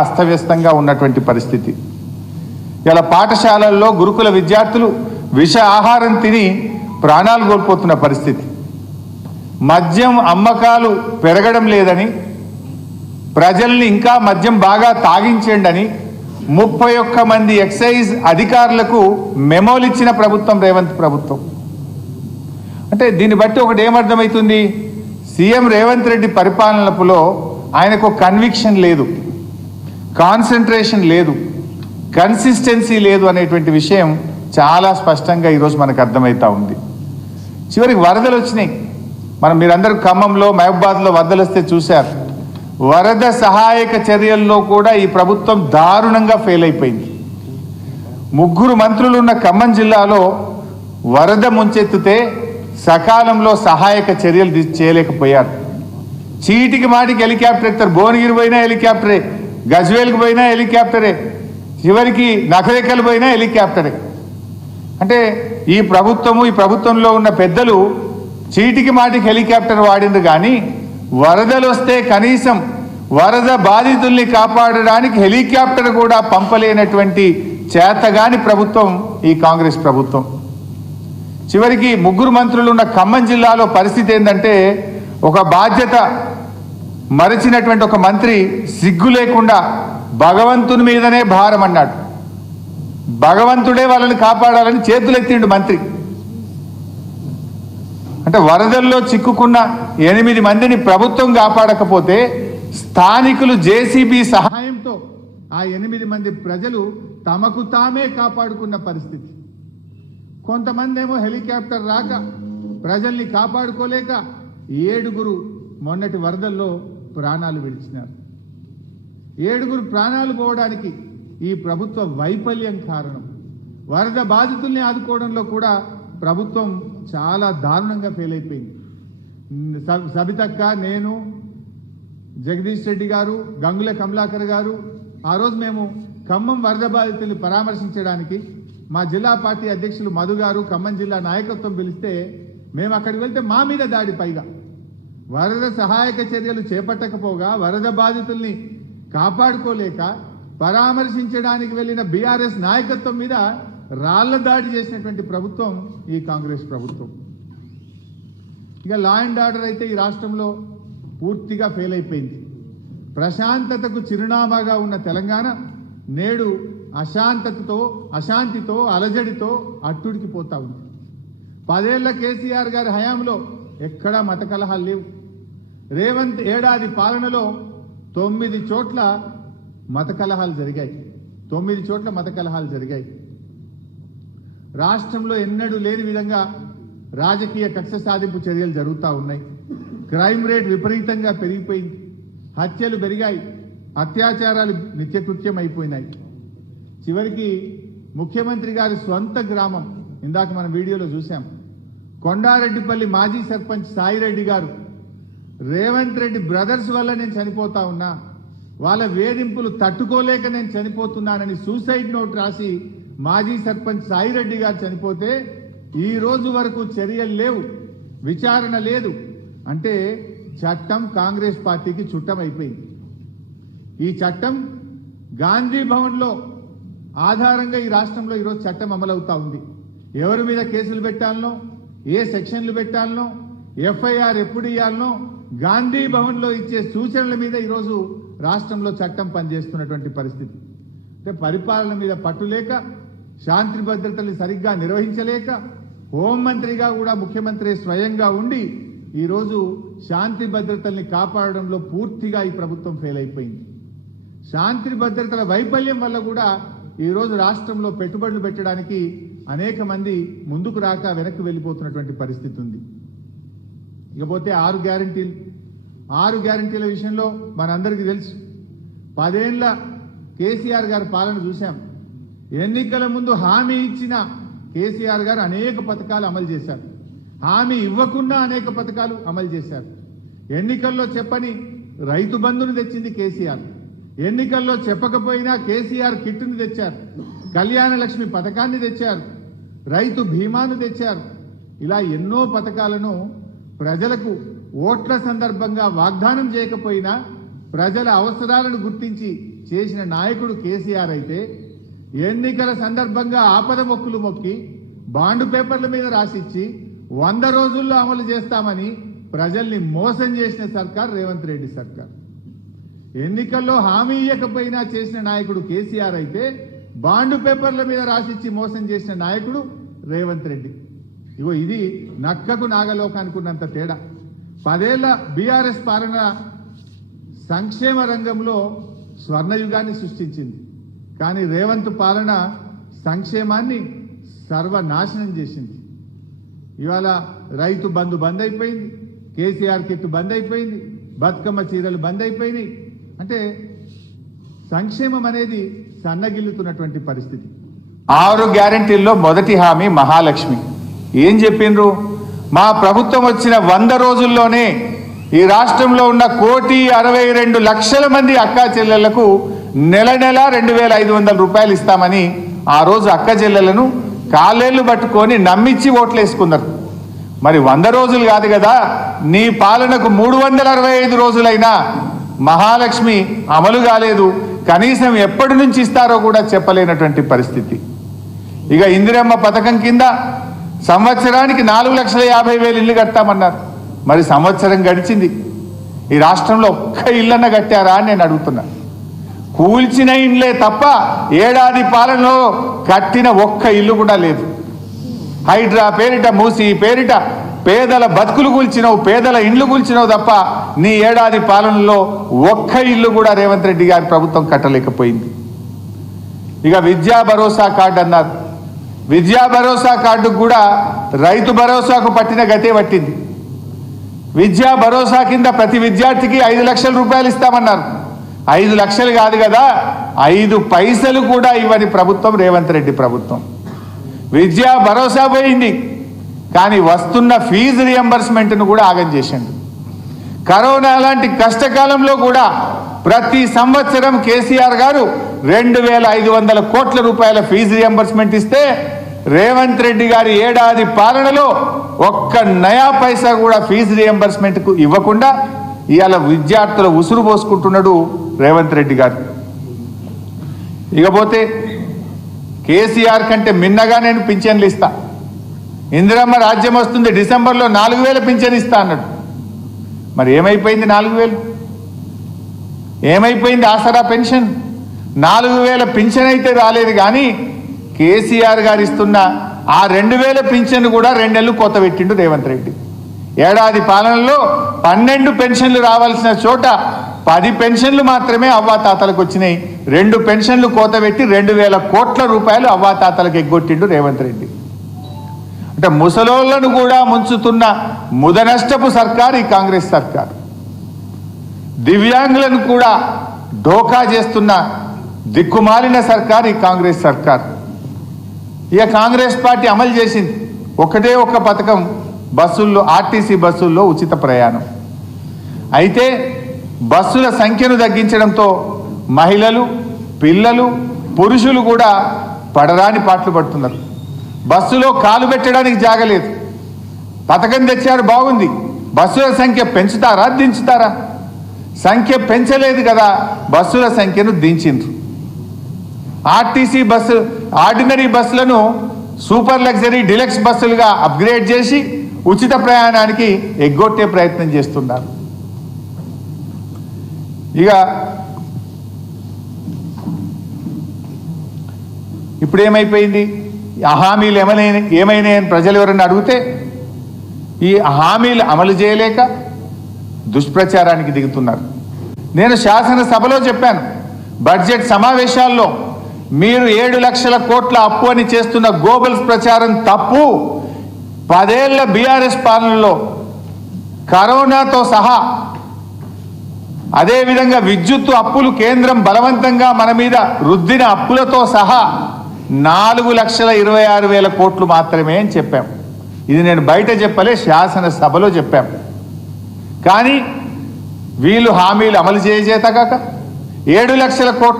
అస్తవ్యస్తంగా ఉన్నటువంటి పరిస్థితి. ఇలా పాఠశాలల్లో గురుకుల విద్యార్థులు విష ఆహారం తిని ప్రాణాలు కోల్పోతున్న పరిస్థితి. మద్యం అమ్మకాలు పెరగడం లేదని, ప్రజల్ని ఇంకా మద్యం బాగా తాగించండి 31 మంది ఎక్సైజ్ అధికారులకు మెమోలు ఇచ్చిన ప్రభుత్వం రేవంత్ ప్రభుత్వం. అంటే దీన్ని బట్టి ఒకటి ఏమర్థమవుతుంది, సీఎం రేవంత్ రెడ్డి పరిపాలనలో ఆయనకు కన్విక్షన్ లేదు, కాన్సన్ట్రేషన్ లేదు, కన్సిస్టెన్సీ లేదు అనేటువంటి విషయం చాలా స్పష్టంగా ఈరోజు మనకు అర్థమవుతా ఉంది. చివరికి వరదలు వచ్చినాయి. మీరందరూ ఖమ్మంలో మహబూబాద్లో వరదలు వస్తే చూశారు. వరద సహాయక చర్యల్లో కూడా ఈ ప్రభుత్వం దారుణంగా ఫెయిల్ అయిపోయింది. 3 మంత్రులు ఉన్న ఖమ్మం జిల్లాలో వరద ముంచెత్తితే సకాలంలో సహాయక చర్యలు చేయలేకపోయారు. చీటికి మాటికి హెలికాప్టర్ ఎక్కుతారు. భువనగిరి పోయినా హెలికాప్టరే, గజ్వేల్కి పోయినా హెలికాప్టరే, చివరికి నకరేకల్ పోయినా హెలికాప్టరే. అంటే ఈ ప్రభుత్వంలో ఉన్న పెద్దలు చీటికి మాటికి హెలికాప్టర్ వాడింది, కానీ వరదలు వస్తే కనీసం వరద బాధితుల్ని కాపాడడానికి హెలికాప్టర్ కూడా పంపలేనటువంటి చేతగాని ప్రభుత్వం ఈ కాంగ్రెస్ ప్రభుత్వం. చివరికి 3 మంత్రులు ఉన్న ఖమ్మం జిల్లాలో పరిస్థితి ఏంటంటే, ఒక బాధ్యత మరచినటువంటి ఒక మంత్రి సిగ్గు లేకుండా భగవంతుని మీదనే భారం అన్నాడు. భగవంతుడే వాళ్ళని కాపాడాలని చేతులెత్తిండు మంత్రి. అంటే వరదల్లో చిక్కుకున్న 8 మందిని ప్రభుత్వం కాపాడకపోతే స్థానికులు జేసీబీ సహాయంతో ఆ 8 మంది ప్రజలు తమకు తామే కాపాడుకున్న పరిస్థితి. కొంతమంది ఏమో హెలికాప్టర్ రాక ప్రజల్ని కాపాడుకోలేక 7 మొన్నటి వరదల్లో ప్రాణాలు విడిచినారు. 7 ప్రాణాలు పోవడానికి ఈ ప్రభుత్వ వైఫల్యం కారణం. వరద బాధితుల్ని ఆదుకోవడంలో కూడా ప్రభుత్వం చాలా దారుణంగా ఫెయిల్ అయిపోయింది. సబితక్క, నేను, జగదీష్ రెడ్డి గారు, గంగుల కమలాకర్ గారు ఆ రోజు మేము ఖమ్మం వరద బాధితుల్ని పరామర్శించడానికి మా జిల్లా పార్టీ అధ్యక్షులు మధు గారు, ఖమ్మం జిల్లా నాయకత్వం పిలిస్తే మేము అక్కడికి వెళ్తే మా మీద దాడి. పైగా వరద సహాయక చర్యలు చేపట్టకపోగా వరద బాధితుల్ని కాపాడుకోలేక పరామర్శించడానికి వెళ్ళిన బీఆర్ఎస్ నాయకత్వం మీద రాళ్ల దాడి చేసినటువంటి ప్రభుత్వం ఈ కాంగ్రెస్ ప్రభుత్వం. ఇక లా అండ్ ఆర్డర్ అయితే ఈ రాష్ట్రంలో పూర్తిగా ఫెయిల్ అయిపోయింది. ప్రశాంతతకు చిరునామాగా ఉన్న తెలంగాణ నేడు అశాంతితో అలజడితో అట్టుడికిపోతా ఉంది. 10 ఏళ్ల కేసీఆర్ గారి హయాంలో ఎక్కడా మత కలహాలు లేవు. రేవంత్ ఏడాది పాలనలో 9 చోట్ల మత కలహాలు జరిగాయి. 9 చోట్ల మత కలహాలు జరిగాయి. రాష్ట్రంలో ఎన్నడూ లేని విధంగా రాజకీయ కక్ష సాధింపు చర్యలు జరుగుతూ ఉన్నాయి. క్రైమ్ రేట్ విపరీతంగా పెరిగిపోయింది. హత్యలు పెరిగాయి. అత్యాచారాలు నిత్యకృత్యం అయిపోయినాయి. చివరికి ముఖ్యమంత్రి గారి స్వంత గ్రామం, ఇందాక మనం వీడియోలో చూసాం, కొండారెడ్డిపల్లి మాజీ సర్పంచ్ సాయిరెడ్డి గారు రేవంత్ రెడ్డి బ్రదర్స్ వల్ల నేను చనిపోతా ఉన్నా, వాళ్ళ వేధింపులు తట్టుకోలేక నేను చనిపోతున్నానని సూసైడ్ నోట్ రాసి మాజీ సర్పంచ్ సాయిరెడ్డి గారు చనిపోతే ఈ రోజు వరకు చర్యలు లేవు, విచారణ లేదు. అంటే చట్టం కాంగ్రెస్ పార్టీకి చుట్టమైపోయింది. ఈ చట్టం గాంధీ భవన్లో ఆధారంగా ఈ రాష్ట్రంలో ఈరోజు చట్టం అమలవుతా ఉంది. ఎవరి మీద కేసులు పెట్టాలనో, ఏ సెక్షన్లు పెట్టాలనో, ఎఫ్ఐఆర్ ఎప్పుడు ఇవ్వాలనో గాంధీ భవన్లో ఇచ్చే సూచనల మీద ఈరోజు రాష్ట్రంలో చట్టం పనిచేస్తున్నటువంటి పరిస్థితి. అంటే పరిపాలన మీద పట్టులేక, శాంతి భద్రతల్ని సరిగ్గా నిర్వహించలేక, హోంమంత్రిగా కూడా ముఖ్యమంత్రి స్వయంగా ఉండి ఈరోజు శాంతి భద్రతల్ని కాపాడడంలో పూర్తిగా ఈ ప్రభుత్వం ఫెయిల్ అయిపోయింది. శాంతి భద్రతల వైఫల్యం వల్ల కూడా ఈరోజు రాష్ట్రంలో పెట్టుబడులు పెట్టడానికి అనేక మంది ముందుకు రాక వెనక్కి వెళ్ళిపోతున్నటువంటి పరిస్థితి ఉంది. ఇకపోతే 6 గ్యారంటీల విషయంలో మనందరికీ తెలుసు. 10 ఏళ్ల కేసీఆర్ గారి పాలన చూశాం. ఎన్నికల ముందు హామీ ఇచ్చిన కేసీఆర్ గారు అనేక పథకాలు అమలు చేశారు. హామీ ఇవ్వకుండా అనేక పథకాలు అమలు చేశారు. ఎన్నికల్లో చెప్పని రైతు బంధును తెచ్చింది కేసీఆర్. ఎన్నికల్లో చెప్పకపోయినా కేసీఆర్ కిట్టును తెచ్చారు. కళ్యాణ లక్ష్మి పథకాన్ని తెచ్చారు. రైతు బీమాను తెచ్చారు. ఇలా ఎన్నో పథకాలను ప్రజలకు ఓట్ల సందర్భంగా వాగ్దానం చేయకపోయినా ప్రజల అవసరాలను గుర్తించి చేసిన నాయకుడు కేసీఆర్ అయితే ఎన్నికల సందర్భంగా ఆపద మొక్కులు మొక్కి బాండ్ పేపర్ల మీద రాసిచ్చి 100 రోజుల్లో అమలు చేస్తామని ప్రజల్ని మోసం చేసిన సర్కార్ రేవంత్ రెడ్డి సర్కార్. ఎన్నికల్లో హామీ ఇవ్వకపోయినా చేసిన నాయకుడు కేసీఆర్ అయితే బాండ్ పేపర్ల మీద రాసిచ్చి మోసం చేసిన నాయకుడు రేవంత్ రెడ్డి. ఇగో ఇది నక్కకు నాగలోకానికి ఉన్నంత తేడా. 10 ఏళ్ల బీఆర్ఎస్ పాలన సంక్షేమ రంగంలో స్వర్ణయుగాన్ని సృష్టించింది. కానీ రేవంత్ పాలన సంక్షేమాన్ని సర్వనాశనం చేసింది. ఇవాళ రైతు బంధు బంద్ అయిపోయింది, కేసీఆర్ కిట్ బంద్ అయిపోయింది, బతుకమ్మ చీరలు బంద్ అయిపోయినాయి. అంటే సంక్షేమం అనేది సన్నగిల్లుతున్నటువంటి పరిస్థితి. 6 గ్యారెంటీల్లో మొదటి హామీ మహాలక్ష్మి. ఏం చెప్పిండ్రు? మా ప్రభుత్వం వచ్చిన 100 రోజుల్లోనే ఈ రాష్ట్రంలో ఉన్న 1,62,00,000 మంది అక్కా చెల్లెళ్లకు నెల 2,500 రూపాయలు ఇస్తామని ఆ రోజు అక్క చెల్లెలను కాలేళ్లు పట్టుకొని నమ్మించి ఓట్లేసుకున్నారు. మరి 100 రోజులు కాదు కదా, నీ పాలనకు 365 రోజులైనా మహాలక్ష్మి అమలు కాలేదు. కనీసం ఎప్పటి నుంచి ఇస్తారో కూడా చెప్పలేనటువంటి పరిస్థితి. ఇక ఇందిరమ్మ పథకం కింద సంవత్సరానికి 4,50,000 ఇల్లు కడతామన్నారు. మరి సంవత్సరం గడిచింది, ఈ రాష్ట్రంలో ఒక్క ఇల్లన్న కట్టారా అని నేను అడుగుతున్నా. కూల్చిన ఇండ్లే తప్ప ఏడాది పాలనలో కట్టిన ఒక్క ఇల్లు కూడా లేదు. హైడ్రా పేరిట, మూసి పేరిట పేదల బతుకులు కూల్చినవు, పేదల ఇండ్లు కూల్చినవు తప్ప నీ ఏడాది పాలనలో ఒక్క ఇల్లు కూడా రేవంత్ రెడ్డి గారి ప్రభుత్వం కట్టలేకపోయింది. ఇక విద్యా భరోసా కార్డు అన్నారు. విద్యా భరోసా కార్డుకు కూడా రైతు భరోసాకు పట్టిన గతే పట్టింది. విద్యా భరోసా కింద ప్రతి విద్యార్థికి 5 లక్షల రూపాయలు ఇస్తామన్నారు. 5 లక్షలు కాదు కదా, 5 పైసలు కూడా ఇవ్వని ప్రభుత్వం రేవంత్ రెడ్డి ప్రభుత్వం. విద్యా భరోసా పోయింది, కానీ వస్తున్న ఫీజు రియంబర్స్మెంట్ను కూడా ఆగం చేసిండు. కరోనా లాంటి కష్టకాలంలో కూడా ప్రతి సంవత్సరం కేసీఆర్ గారు 2,500 కోట్ల రూపాయల ఫీజు రియంబర్స్మెంట్ ఇస్తే రేవంత్ రెడ్డి గారి ఏడాది పాలనలో ఒక్క నయా పైసా కూడా ఫీజు రియంబర్స్మెంట్కు ఇవ్వకుండా ఇవాళ విద్యార్థుల ఉసురు పోసుకుంటున్నాడు రేవంత్ రెడ్డి గారు. ఇకపోతే కేసీఆర్ కంటే మిన్నగా నేను పింఛన్లు ఇస్తా, ఇందిరమ్మ రాజ్యం వస్తుంది, డిసెంబర్లో 4,000 పింఛన్ ఇస్తా అన్నాడు. మరి ఏమైపోయింది 4,000? ఏమైపోయింది ఆసరా పెన్షన్? 4,000 పింఛన్ అయితే రాలేదు, కానీ కేసీఆర్ గారు ఇస్తున్న ఆ 2,000 పింఛన్ కూడా 2 నెలలు కోత పెట్టిండు రేవంత్ రెడ్డి. ఏడాది పాలనలో 12 పెన్షన్లు రావాల్సిన చోట 10 పెన్షన్లు మాత్రమే అవ్వాతాతలకు వచ్చినాయి. 2 పెన్షన్లు కోత పెట్టి 2,000 కోట్ల రూపాయలు అవ్వాతాతలకు ఎగ్గొట్టిండు రేవంత్ రెడ్డి. అంటే ముసలోళ్లను కూడా ముంచుతున్న ముదనష్టపు సర్కార్ ఈ కాంగ్రెస్ సర్కార్. దివ్యాంగులను కూడా ఢోకా చేస్తున్న దిక్కుమాలిన సర్కార్ ఈ కాంగ్రెస్ సర్కార్. ఇక కాంగ్రెస్ పార్టీ అమలు చేసింది ఒకటే ఒక్క పథకం, బస్సుల్లో, ఆర్టీసీ బస్సుల్లో ఉచిత ప్రయాణం. అయితే బస్సుల సంఖ్యను తగ్గించడంతో మహిళలు, పిల్లలు, పురుషులు కూడా పడరాని పాటలు పడుతున్నారు. బస్సులో కాలు పెట్టడానికి జాగలేదు. పథకం తెచ్చారు, బాగుంది. బస్సుల సంఖ్య పెంచుతారా, దించుతారా? సంఖ్య పెంచలేదు కదా, బస్సుల సంఖ్యను దించిండ్రు. ఆర్టీసీ బస్సు, ఆర్డినరీ బస్సులను సూపర్ లగ్జరీ డిలక్స్ బస్సులుగా అప్గ్రేడ్ చేసి ఉచిత ప్రయాణానికి ఎగ్గొట్టే ప్రయత్నం చేస్తున్నారు. ఇక ఇప్పుడు ఏమైపోయింది? ఆ హామీలు ఏమైనాయని ప్రజలు ఎవరన్నా అడిగితే ఈ హామీలు అమలు చేయలేక దుష్ప్రచారానికి దిగుతున్నారు. నేను శాసనసభలో చెప్పాను, బడ్జెట్ సమావేశాల్లో మీరు 7 లక్షల కోట్ల అప్పు అని చేస్తున్న గోబల్స్ ప్రచారం తప్పు. 10 ఏళ్ల బీఆర్ఎస్ పాలనలో కరోనాతో సహా, అదేవిధంగా విద్యుత్తు అప్పులు కేంద్రం బలవంతంగా మన మీద రుద్దిన అప్పులతో సహా 4,26,000 కోట్లు మాత్రమే అని చెప్పాం. ఇది నేను బయట చెప్పలే, శాసనసభలో చెప్పాం. కానీ వీళ్ళు హామీలు అమలు చేయజేతగాక 7 లక్షల కోట్ల